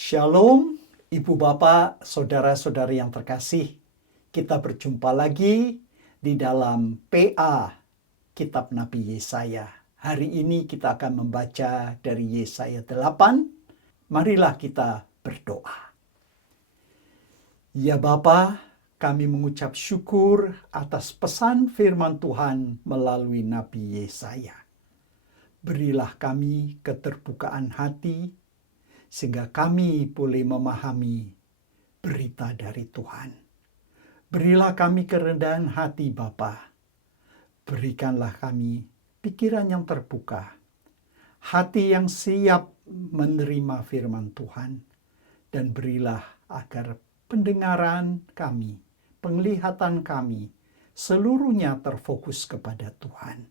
Shalom, Ibu Bapak, Saudara-saudari yang terkasih. Kita berjumpa lagi di dalam PA, Kitab Nabi Yesaya. Hari ini kita akan membaca dari Yesaya 8. Marilah kita berdoa. Ya Bapa, kami mengucap syukur atas pesan firman Tuhan melalui Nabi Yesaya. Berilah kami keterbukaan hati, sehingga kami boleh memahami berita dari Tuhan. Berilah kami kerendahan hati Bapa. Berikanlah kami pikiran yang terbuka, hati yang siap menerima firman Tuhan, dan berilah agar pendengaran kami, penglihatan kami, seluruhnya terfokus kepada Tuhan.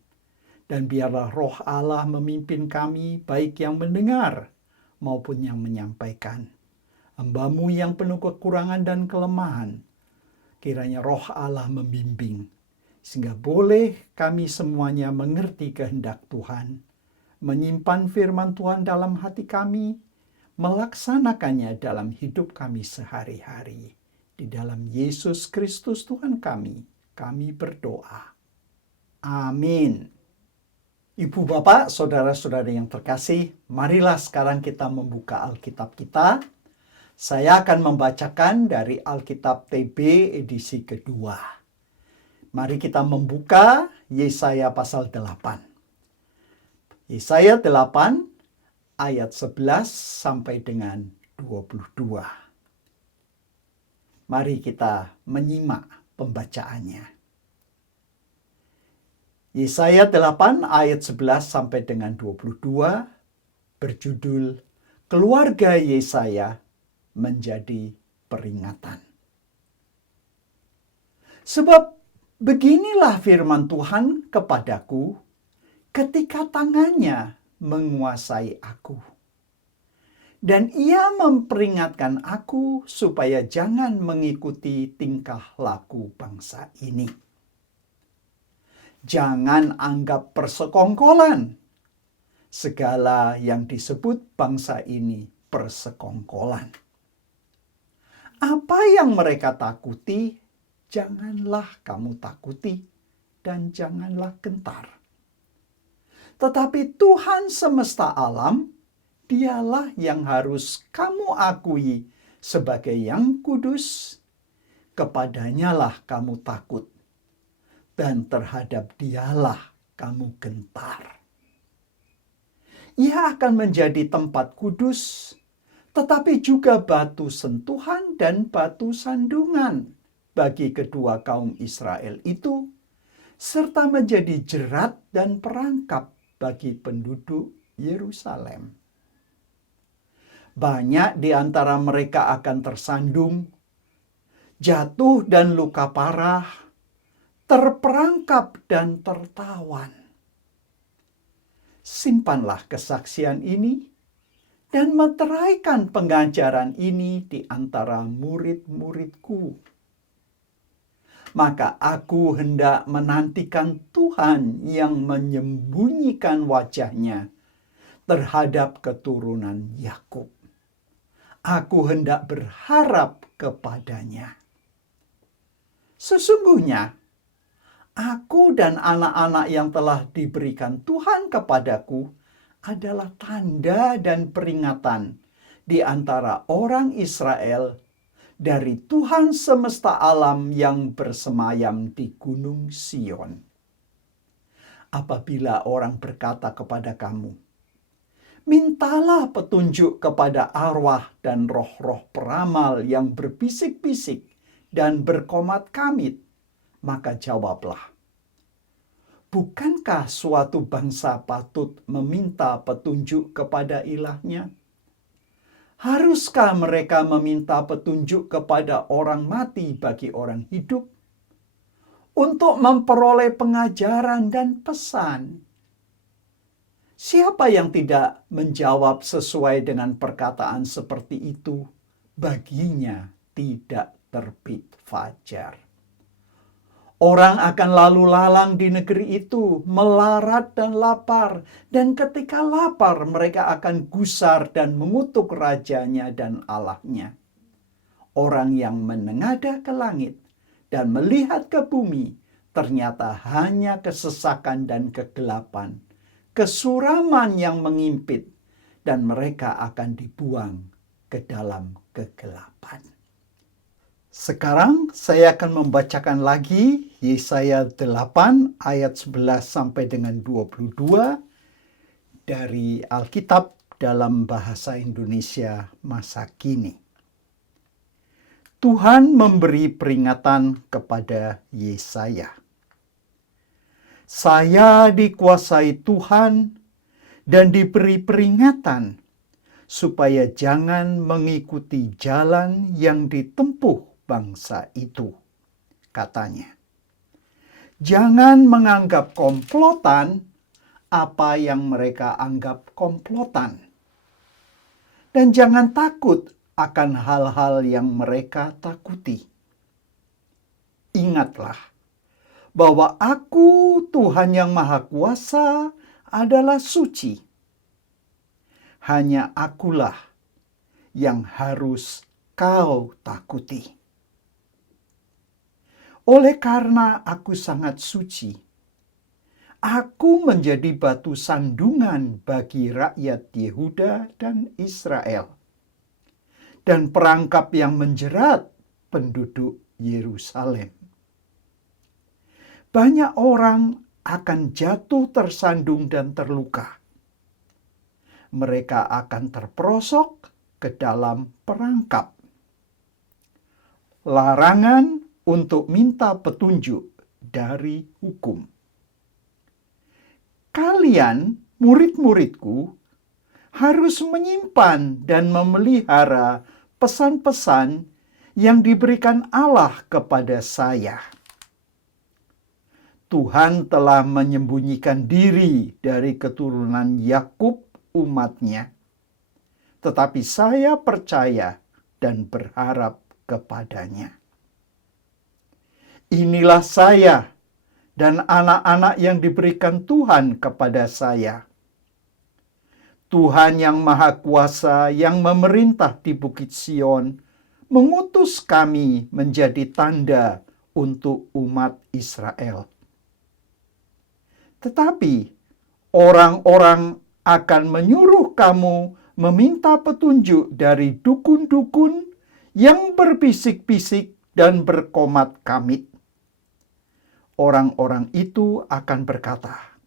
Dan biarlah Roh Allah memimpin kami, baik yang mendengar maupun yang menyampaikan. Hamba-Mu yang penuh kekurangan dan kelemahan, kiranya Roh Allah membimbing, sehingga boleh kami semuanya mengerti kehendak Tuhan, menyimpan firman Tuhan dalam hati kami, melaksanakannya dalam hidup kami sehari-hari. Di dalam Yesus Kristus Tuhan kami berdoa. Amin. Ibu Bapak, Saudara-saudari yang terkasih, marilah sekarang kita membuka Alkitab kita. Saya akan membacakan dari Alkitab TB edisi kedua. Mari kita membuka Yesaya pasal 8. Yesaya 8 ayat 11 sampai dengan 22. Mari kita menyimak pembacaannya. Yesaya 8 ayat 11 sampai dengan 22 berjudul Keluarga Yesaya menjadi peringatan. Sebab beginilah firman Tuhan kepadaku ketika tangannya menguasai aku. Dan ia memperingatkan aku supaya jangan mengikuti tingkah laku bangsa ini. Jangan anggap persekongkolan segala yang disebut bangsa ini persekongkolan. Apa yang mereka takuti, janganlah kamu takuti dan janganlah gentar. Tetapi Tuhan semesta alam, dialah yang harus kamu akui sebagai yang kudus. Kepadanyalah kamu takut, dan terhadap dialah kamu gentar. Ia akan menjadi tempat kudus, tetapi juga batu sentuhan dan batu sandungan bagi kedua kaum Israel itu, serta menjadi jerat dan perangkap bagi penduduk Yerusalem. Banyak di antara mereka akan tersandung, jatuh dan luka parah, terperangkap dan tertawan. Simpanlah kesaksian ini dan meteraikan pengajaran ini di antara murid-muridku. Maka aku hendak menantikan Tuhan yang menyembunyikan wajahnya terhadap keturunan Yakub. Aku hendak berharap kepadanya. Sesungguhnya aku dan anak-anak yang telah diberikan Tuhan kepadaku adalah tanda dan peringatan di antara orang Israel dari Tuhan semesta alam yang bersemayam di Gunung Sion. Apabila orang berkata kepada kamu, mintalah petunjuk kepada arwah dan roh-roh peramal yang berbisik-bisik dan berkomat-kamit, maka jawablah, bukankah suatu bangsa patut meminta petunjuk kepada ilahnya? Haruskah mereka meminta petunjuk kepada orang mati bagi orang hidup? Untuk memperoleh pengajaran dan pesan. Siapa yang tidak menjawab sesuai dengan perkataan seperti itu, baginya tidak terbit fajar. Orang akan lalu lalang di negeri itu, melarat dan lapar. Dan ketika lapar, mereka akan gusar dan mengutuk rajanya dan Allahnya. Orang yang menengadah ke langit dan melihat ke bumi, ternyata hanya kesesakan dan kegelapan, kesuraman yang mengimpit, dan mereka akan dibuang ke dalam kegelapan. Sekarang saya akan membacakan lagi Yesaya 8 ayat 11 sampai dengan 22 dari Alkitab dalam bahasa Indonesia masa kini. Tuhan memberi peringatan kepada Yesaya. Saya dikuasai Tuhan dan diberi peringatan supaya jangan mengikuti jalan yang ditempuh bangsa itu, katanya. Jangan menganggap komplotan apa yang mereka anggap komplotan. Dan jangan takut akan hal-hal yang mereka takuti. Ingatlah bahwa Aku, Tuhan yang Maha Kuasa, adalah suci. Hanya Akulah yang harus kau takuti. Oleh karena Aku sangat suci, Aku menjadi batu sandungan bagi rakyat Yehuda dan Israel, dan perangkap yang menjerat penduduk Yerusalem. Banyak orang akan jatuh tersandung dan terluka. Mereka akan terperosok ke dalam perangkap. Larangan untuk minta petunjuk dari hukum. Kalian, murid-muridku, harus menyimpan dan memelihara pesan-pesan yang diberikan Allah kepada saya. Tuhan telah menyembunyikan diri dari keturunan Yakub umatnya, tetapi saya percaya dan berharap kepadanya. Inilah saya dan anak-anak yang diberikan Tuhan kepada saya. Tuhan yang Maha Kuasa yang memerintah di Bukit Sion mengutus kami menjadi tanda untuk umat Israel. Tetapi orang-orang akan menyuruh kamu meminta petunjuk dari dukun-dukun yang berbisik-bisik dan berkomat kamit. Orang-orang itu akan berkata,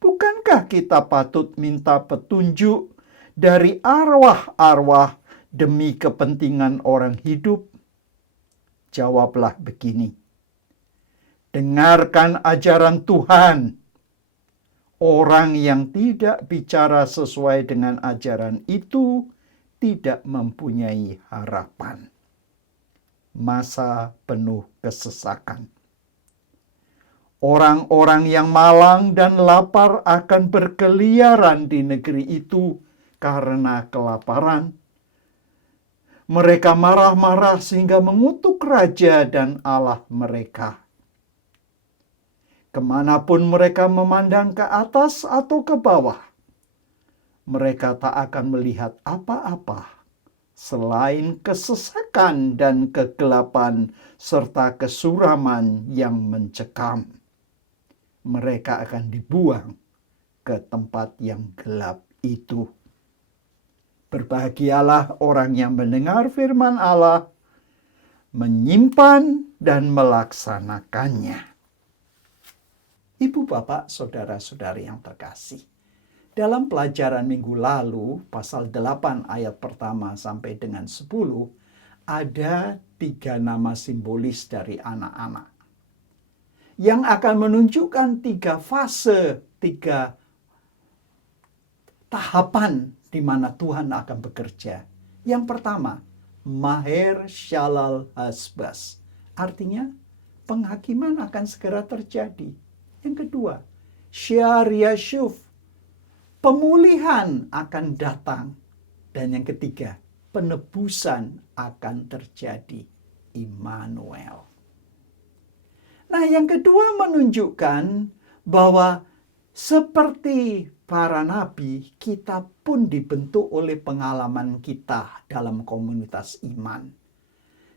bukankah kita patut minta petunjuk dari arwah-arwah demi kepentingan orang hidup? Jawablah begini, dengarkan ajaran Tuhan. Orang yang tidak bicara sesuai dengan ajaran itu tidak mempunyai harapan. Masa penuh kesesakan. Orang-orang yang malang dan lapar akan berkeliaran di negeri itu karena kelaparan. Mereka marah-marah sehingga mengutuk raja dan Allah mereka. Kemanapun mereka memandang ke atas atau ke bawah, mereka tak akan melihat apa-apa selain kesesakan dan kegelapan serta kesuraman yang mencekam. Mereka akan dibuang ke tempat yang gelap itu. Berbahagialah orang yang mendengar firman Allah, menyimpan dan melaksanakannya. Ibu, bapak, saudara-saudari yang terkasih, dalam pelajaran minggu lalu, pasal 8 ayat pertama sampai dengan 10, ada 3 nama simbolis dari anak-anak yang akan menunjukkan 3 fase, 3 tahapan di mana Tuhan akan bekerja. Yang pertama, Maher Shalal Hasbas. Artinya, penghakiman akan segera terjadi. Yang kedua, Syar Yashuf. Pemulihan akan datang. Dan yang ketiga, penebusan akan terjadi. Immanuel. Nah, yang kedua menunjukkan bahwa seperti para nabi, kita pun dibentuk oleh pengalaman kita dalam komunitas iman.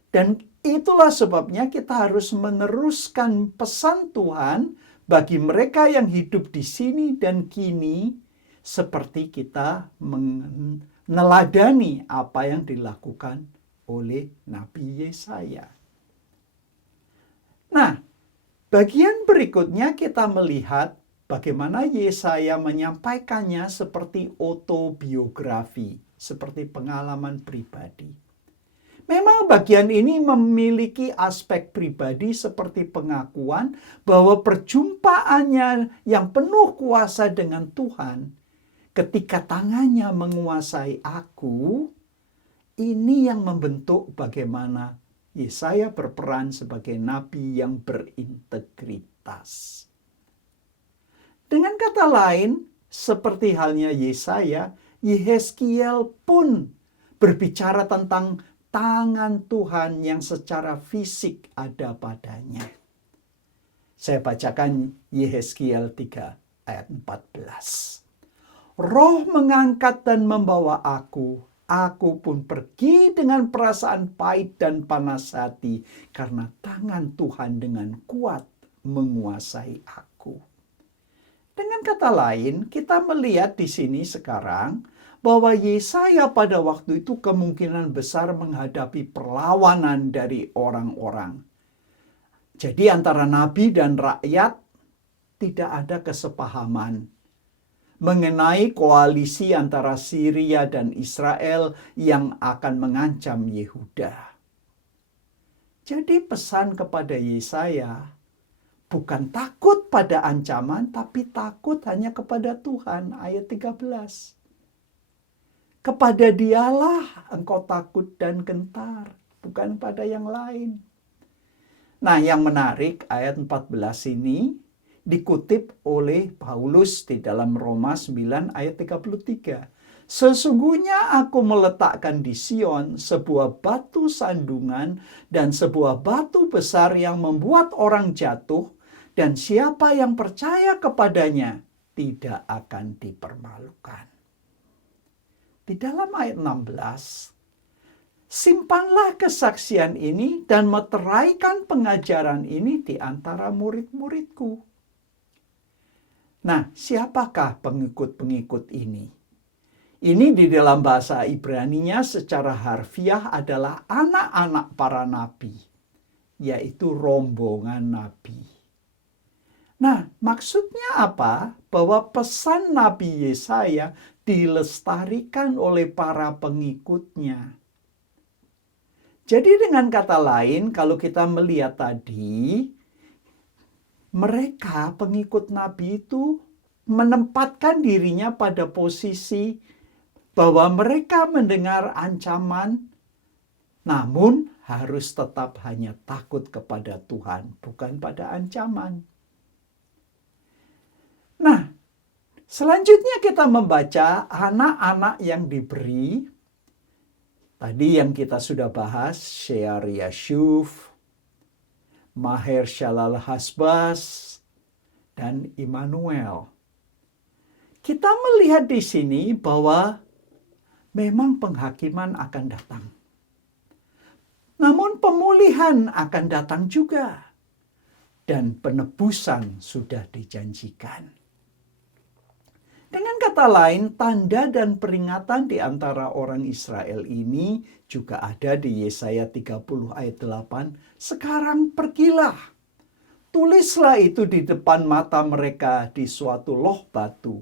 Dan itulah sebabnya kita harus meneruskan pesan Tuhan bagi mereka yang hidup di sini dan kini, seperti kita meneladani apa yang dilakukan oleh Nabi Yesaya. Nah, bagian berikutnya kita melihat bagaimana Yesaya menyampaikannya seperti autobiografi, seperti pengalaman pribadi. Memang bagian ini memiliki aspek pribadi seperti pengakuan bahwa perjumpaannya yang penuh kuasa dengan Tuhan, ketika tangannya menguasai aku, ini yang membentuk bagaimana Yesaya berperan sebagai nabi yang berintegritas. Dengan kata lain, seperti halnya Yesaya, Yehezkiel pun berbicara tentang tangan Tuhan yang secara fisik ada padanya. Saya bacakan Yehezkiel 3 ayat 14. Roh mengangkat dan membawa aku pun pergi dengan perasaan pahit dan panas hati, karena tangan Tuhan dengan kuat menguasai aku. Dengan kata lain, kita melihat di sini sekarang bahwa Yesaya pada waktu itu kemungkinan besar menghadapi perlawanan dari orang-orang. Jadi antara nabi dan rakyat tidak ada kesepahaman mengenai koalisi antara Syria dan Israel yang akan mengancam Yehuda. Jadi pesan kepada Yesaya bukan takut pada ancaman, tapi takut hanya kepada Tuhan. Ayat 13. Kepada Dialah engkau takut dan gentar, bukan pada yang lain. Nah, yang menarik ayat 14 ini dikutip oleh Paulus di dalam Roma 9 ayat 33. Sesungguhnya aku meletakkan di Sion sebuah batu sandungan dan sebuah batu besar yang membuat orang jatuh, dan siapa yang percaya kepadanya tidak akan dipermalukan. Di dalam ayat 16, simpanlah kesaksian ini dan meteraikan pengajaran ini di antara murid-muridku. Nah, siapakah pengikut-pengikut ini? Ini di dalam bahasa Ibrani-nya secara harfiah adalah anak-anak para nabi, yaitu rombongan nabi. Nah, maksudnya apa? Bahwa pesan Nabi Yesaya dilestarikan oleh para pengikutnya. Jadi dengan kata lain, kalau kita melihat tadi, mereka pengikut Nabi itu menempatkan dirinya pada posisi bahwa mereka mendengar ancaman, namun harus tetap hanya takut kepada Tuhan, bukan pada ancaman. Nah, selanjutnya kita membaca anak-anak yang diberi. Tadi yang kita sudah bahas, Shear Yashub, Maher Shalal Hasbaz, dan Immanuel. Kita melihat di sini bahwa memang penghakiman akan datang. Namun pemulihan akan datang juga. Dan penebusan sudah dijanjikan. Dengan kata lain, tanda dan peringatan di antara orang Israel ini juga ada di Yesaya 30 ayat 8. Sekarang pergilah, tulislah itu di depan mata mereka di suatu loh batu,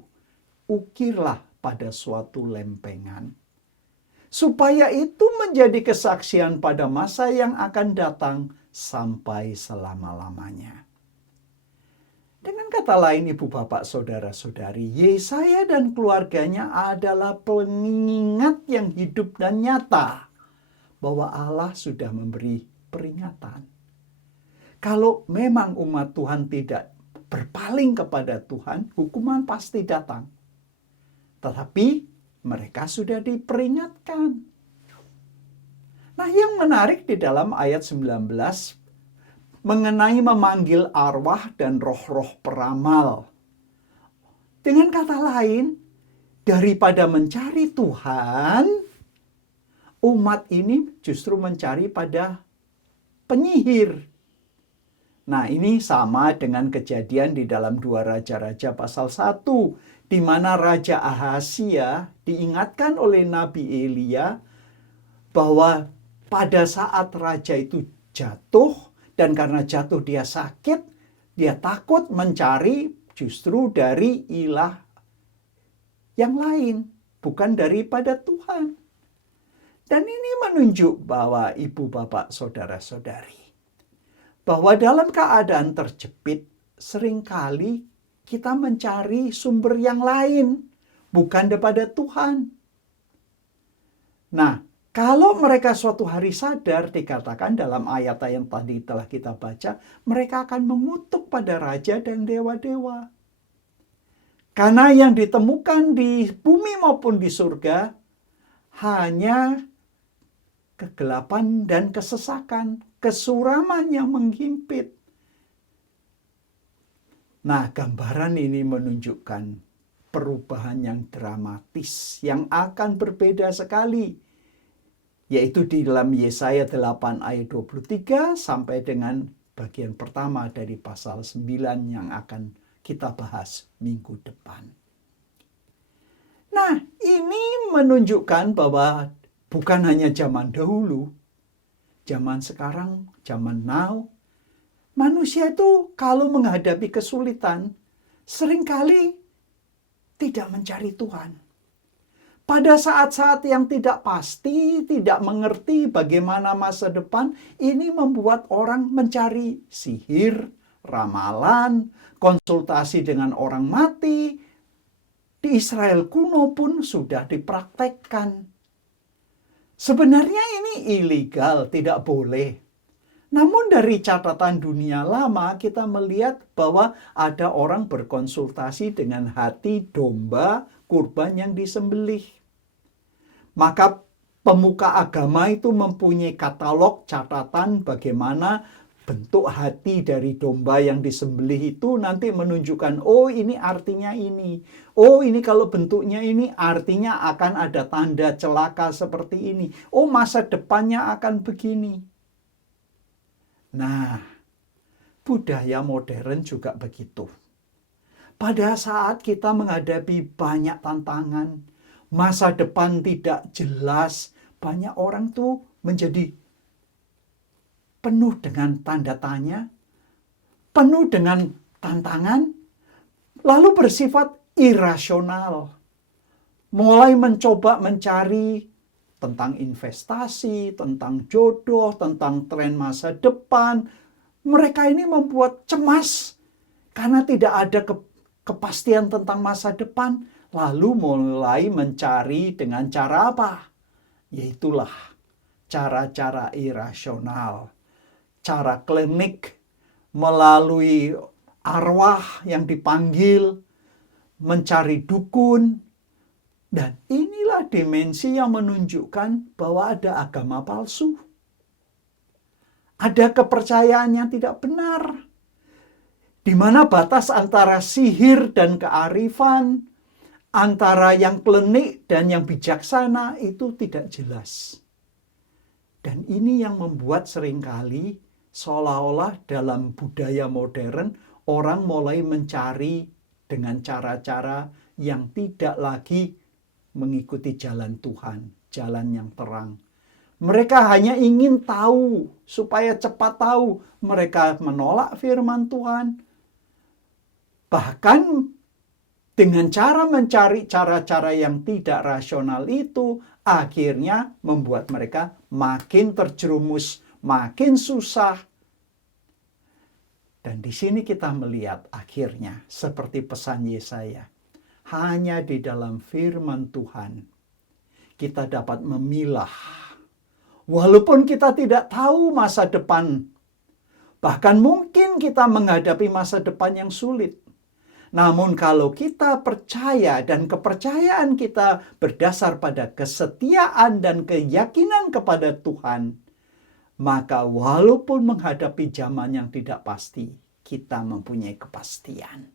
ukirlah pada suatu lempengan. Supaya itu menjadi kesaksian pada masa yang akan datang sampai selama-lamanya. Dengan kata lain, ibu bapak saudara-saudari, Yesaya dan keluarganya adalah pengingat yang hidup dan nyata bahwa Allah sudah memberi peringatan. Kalau memang umat Tuhan tidak berpaling kepada Tuhan, hukuman pasti datang. Tetapi mereka sudah diperingatkan. Nah, yang menarik di dalam ayat 19, mengenai memanggil arwah dan roh-roh peramal. Dengan kata lain, daripada mencari Tuhan, umat ini justru mencari pada penyihir. Nah, ini sama dengan kejadian di dalam 2 Raja-Raja pasal 1, di mana Raja Ahazia diingatkan oleh Nabi Elia bahwa pada saat raja itu jatuh, dan karena jatuh dia sakit, dia takut mencari justru dari ilah yang lain, bukan daripada Tuhan. Dan ini menunjuk bahwa ibu, bapak, saudara-saudari, bahwa dalam keadaan terjepit, seringkali kita mencari sumber yang lain, bukan daripada Tuhan. Nah, kalau mereka suatu hari sadar, dikatakan dalam ayat yang tadi telah kita baca, mereka akan mengutuk pada raja dan dewa-dewa. Karena yang ditemukan di bumi maupun di surga hanya kegelapan dan kesesakan, kesuraman yang menghimpit. Nah, gambaran ini menunjukkan perubahan yang dramatis, yang akan berbeda sekali, yaitu di dalam Yesaya 8 ayat 23 sampai dengan bagian pertama dari pasal 9 yang akan kita bahas minggu depan. Nah, ini menunjukkan bahwa bukan hanya zaman dahulu, zaman sekarang, zaman now, manusia itu kalau menghadapi kesulitan, seringkali tidak mencari Tuhan. Pada saat-saat yang tidak pasti, tidak mengerti bagaimana masa depan, ini membuat orang mencari sihir, ramalan, konsultasi dengan orang mati. Di Israel kuno pun sudah dipraktekkan. Sebenarnya ini ilegal, tidak boleh. Namun dari catatan dunia lama kita melihat bahwa ada orang berkonsultasi dengan hati domba kurban yang disembelih. Maka pemuka agama itu mempunyai katalog catatan bagaimana bentuk hati dari domba yang disembelih itu nanti menunjukkan, oh ini artinya ini. Oh ini kalau bentuknya ini artinya akan ada tanda celaka seperti ini. Oh masa depannya akan begini. Nah, budaya modern juga begitu. Pada saat kita menghadapi banyak tantangan, masa depan tidak jelas, banyak orang tuh menjadi penuh dengan tanda tanya, penuh dengan tantangan, lalu bersifat irasional. Mulai mencoba mencari tentang investasi, tentang jodoh, tentang tren masa depan. Mereka ini membuat cemas karena tidak ada kepastian tentang masa depan. Lalu mulai mencari dengan cara apa? Yaitulah cara-cara irasional. Cara klinik melalui arwah yang dipanggil, mencari dukun. Dan inilah dimensi yang menunjukkan bahwa ada agama palsu. Ada kepercayaan yang tidak benar. Di mana batas antara sihir dan kearifan, antara yang klinik dan yang bijaksana itu tidak jelas. Dan ini yang membuat seringkali seolah-olah dalam budaya modern orang mulai mencari dengan cara-cara yang tidak lagi mengikuti jalan Tuhan, jalan yang terang. Mereka hanya ingin tahu, supaya cepat tahu. Mereka menolak firman Tuhan. Bahkan dengan cara mencari cara-cara yang tidak rasional itu, akhirnya membuat mereka makin terjerumus, makin susah. Dan di sini kita melihat akhirnya seperti pesan Yesaya. Hanya di dalam firman Tuhan kita dapat memilah. Walaupun kita tidak tahu masa depan, bahkan mungkin kita menghadapi masa depan yang sulit. Namun kalau kita percaya dan kepercayaan kita berdasar pada kesetiaan dan keyakinan kepada Tuhan, maka walaupun menghadapi zaman yang tidak pasti, kita mempunyai kepastian.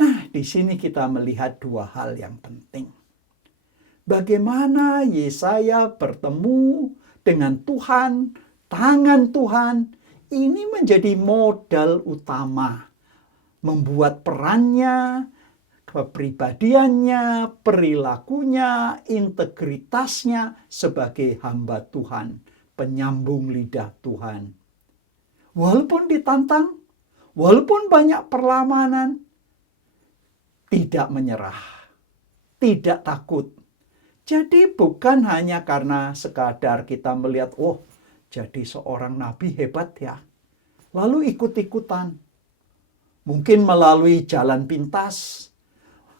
Nah, di sini kita melihat dua hal yang penting. Bagaimana Yesaya bertemu dengan Tuhan, tangan Tuhan, ini menjadi modal utama. Membuat perannya, kepribadiannya, perilakunya, integritasnya sebagai hamba Tuhan, penyambung lidah Tuhan. Walaupun ditantang, walaupun banyak perlawanan, tidak menyerah, tidak takut. Jadi bukan hanya karena sekadar kita melihat, oh jadi seorang nabi hebat ya, lalu ikut-ikutan. Mungkin melalui jalan pintas,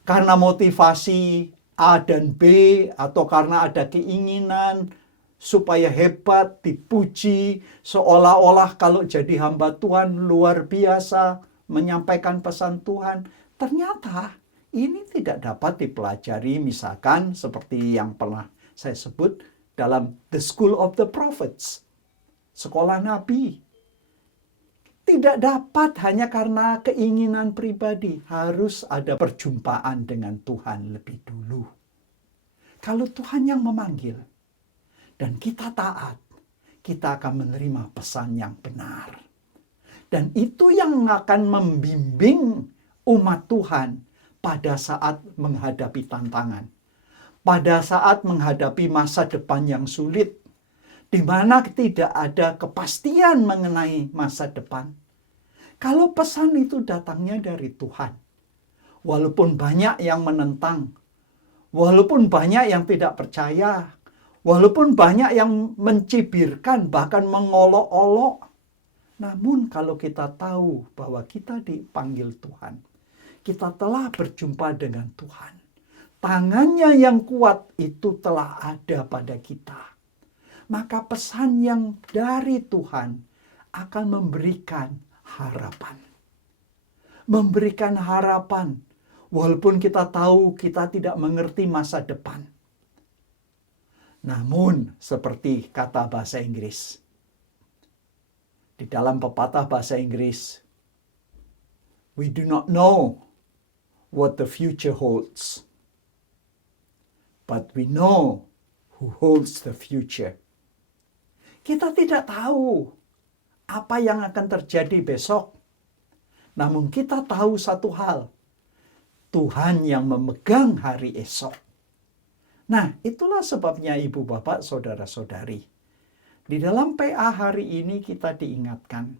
karena motivasi A dan B, atau karena ada keinginan supaya hebat, dipuji, seolah-olah kalau jadi hamba Tuhan luar biasa, menyampaikan pesan Tuhan. Ternyata ini tidak dapat dipelajari, misalkan seperti yang pernah saya sebut dalam The School of the Prophets, sekolah nabi. Tidak dapat hanya karena keinginan pribadi. Harus ada perjumpaan dengan Tuhan lebih dulu. Kalau Tuhan yang memanggil dan kita taat, kita akan menerima pesan yang benar. Dan itu yang akan membimbing umat Tuhan pada saat menghadapi tantangan. Pada saat menghadapi masa depan yang sulit, di mana tidak ada kepastian mengenai masa depan. Kalau pesan itu datangnya dari Tuhan, walaupun banyak yang menentang, walaupun banyak yang tidak percaya, walaupun banyak yang mencibirkan, bahkan mengolok-olok, namun kalau kita tahu bahwa kita dipanggil Tuhan, kita telah berjumpa dengan Tuhan, tangannya yang kuat itu telah ada pada kita, maka pesan yang dari Tuhan akan memberikan harapan. Memberikan harapan, walaupun kita tahu kita tidak mengerti masa depan. Namun, seperti kata bahasa Inggris, di dalam pepatah bahasa Inggris, we do not know what the future holds, but we know who holds the future. Kita tidak tahu apa yang akan terjadi besok. Namun kita tahu satu hal, Tuhan yang memegang hari esok. Nah, itulah sebabnya ibu bapak, saudara-saudari. Di dalam PA hari ini kita diingatkan,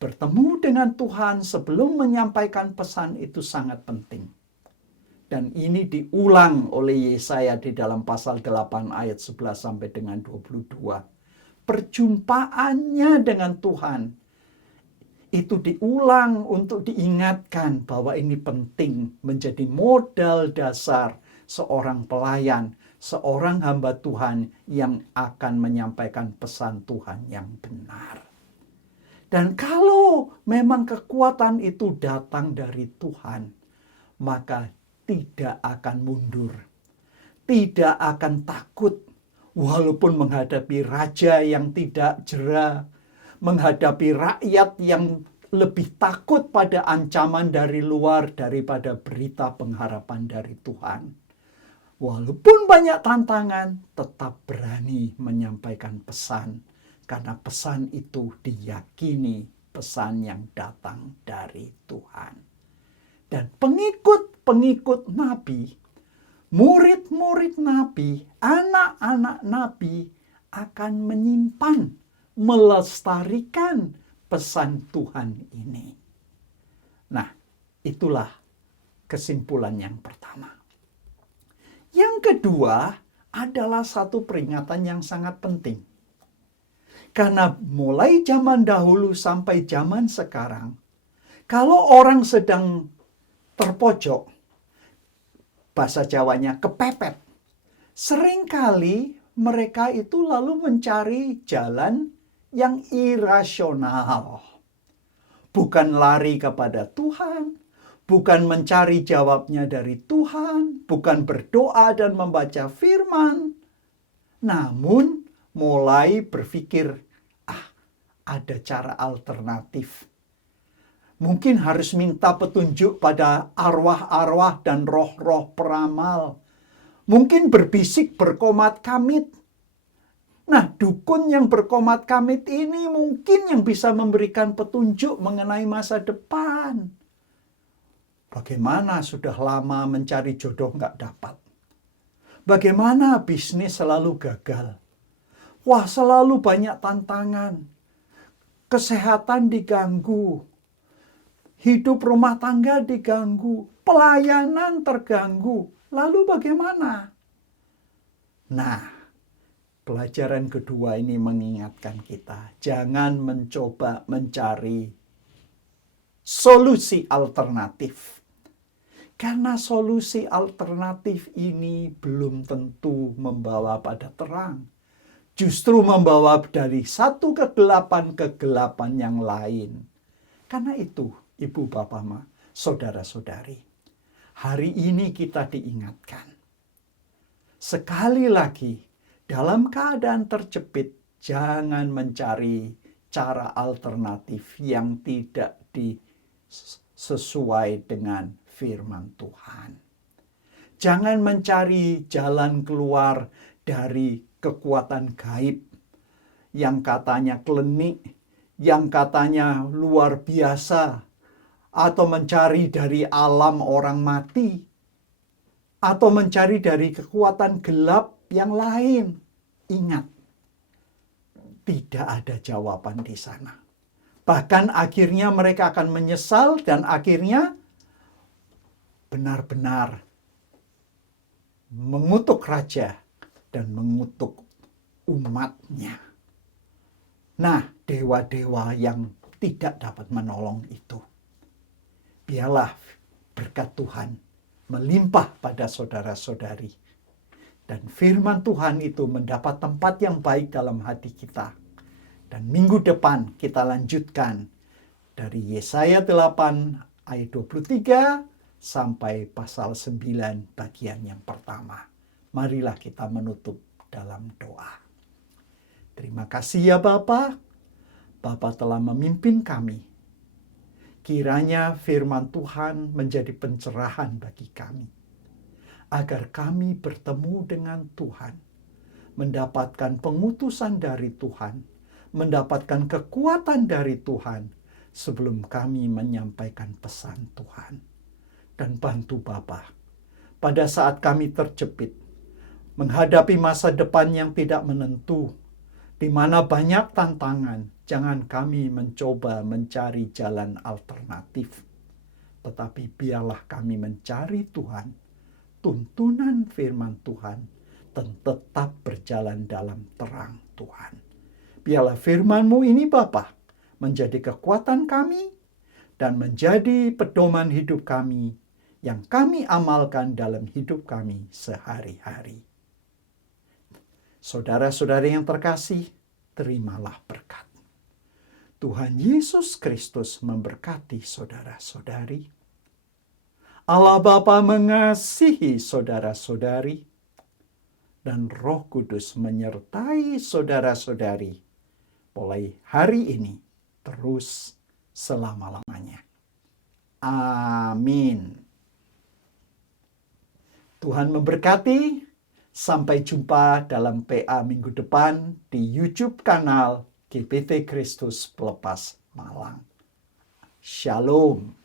bertemu dengan Tuhan sebelum menyampaikan pesan itu sangat penting. Dan ini diulang oleh Yesaya di dalam pasal 8 ayat 11 sampai dengan 22. Perjumpaannya dengan Tuhan itu diulang untuk diingatkan bahwa ini penting menjadi modal dasar seorang pelayan, seorang hamba Tuhan yang akan menyampaikan pesan Tuhan yang benar. Dan kalau memang kekuatan itu datang dari Tuhan, maka tidak akan mundur, tidak akan takut. Walaupun menghadapi raja yang tidak jera, menghadapi rakyat yang lebih takut pada ancaman dari luar daripada berita pengharapan dari Tuhan. Walaupun banyak tantangan, tetap berani menyampaikan pesan. Karena pesan itu diyakini pesan yang datang dari Tuhan. Dan pengikut-pengikut Nabi, murid-murid Nabi, anak-anak Nabi akan menyimpan, melestarikan pesan Tuhan ini. Nah, itulah kesimpulan yang pertama. Yang kedua adalah satu peringatan yang sangat penting. Karena mulai zaman dahulu sampai zaman sekarang, kalau orang sedang terpojok, bahasa Jawanya kepepet, seringkali mereka itu lalu mencari jalan yang irasional. Bukan lari kepada Tuhan, bukan mencari jawabnya dari Tuhan, bukan berdoa dan membaca firman, namun mulai berpikir, ada cara alternatif. Mungkin harus minta petunjuk pada arwah-arwah dan roh-roh peramal. Mungkin berbisik berkomat kamit. Nah, dukun yang berkomat kamit ini mungkin yang bisa memberikan petunjuk mengenai masa depan. Bagaimana sudah lama mencari jodoh nggak dapat? Bagaimana bisnis selalu gagal? Wah, selalu banyak tantangan. Kesehatan diganggu. Hidup rumah tangga diganggu. Pelayanan terganggu. Lalu bagaimana? Nah, pelajaran kedua ini mengingatkan kita, jangan mencoba mencari solusi alternatif. Karena solusi alternatif ini belum tentu membawa pada terang. Justru membawa dari satu kegelapan ke kegelapan yang lain. Karena itu, Ibu, Bapak, Saudara-saudari, hari ini kita diingatkan. Sekali lagi, dalam keadaan terjepit, jangan mencari cara alternatif yang tidak sesuai dengan firman Tuhan. Jangan mencari jalan keluar dari kekuatan gaib yang katanya klinik, yang katanya luar biasa, atau mencari dari alam orang mati, atau mencari dari kekuatan gelap yang lain. Ingat, tidak ada jawaban di sana. Bahkan akhirnya mereka akan menyesal dan akhirnya benar-benar mengutuk raja dan mengutuk umatnya. Nah, dewa-dewa yang tidak dapat menolong itu, biarlah berkat Tuhan melimpah pada saudara-saudari. Dan firman Tuhan itu mendapat tempat yang baik dalam hati kita. Dan minggu depan kita lanjutkan dari Yesaya 8 ayat 23 sampai pasal 9 bagian yang pertama. Marilah kita menutup dalam doa. Terima kasih ya Bapa. Bapa telah memimpin kami. Kiranya firman Tuhan menjadi pencerahan bagi kami. Agar kami bertemu dengan Tuhan. Mendapatkan pengutusan dari Tuhan. Mendapatkan kekuatan dari Tuhan. Sebelum kami menyampaikan pesan Tuhan. Dan bantu Bapa, pada saat kami terjepit, menghadapi masa depan yang tidak menentu, di mana banyak tantangan, jangan kami mencoba mencari jalan alternatif. Tetapi biarlah kami mencari Tuhan, tuntunan firman Tuhan, dan tetap berjalan dalam terang Tuhan. Biarlah firman-Mu ini Bapa, menjadi kekuatan kami, dan menjadi pedoman hidup kami, yang kami amalkan dalam hidup kami sehari-hari. Saudara-saudari yang terkasih, terimalah berkat. Tuhan Yesus Kristus memberkati saudara-saudari. Allah Bapa mengasihi saudara-saudari, dan Roh Kudus menyertai saudara-saudari mulai hari ini terus selama-lamanya. Amin. Tuhan memberkati. Sampai jumpa dalam PA minggu depan di YouTube kanal GPT Kristus Pelepas Malang. Shalom.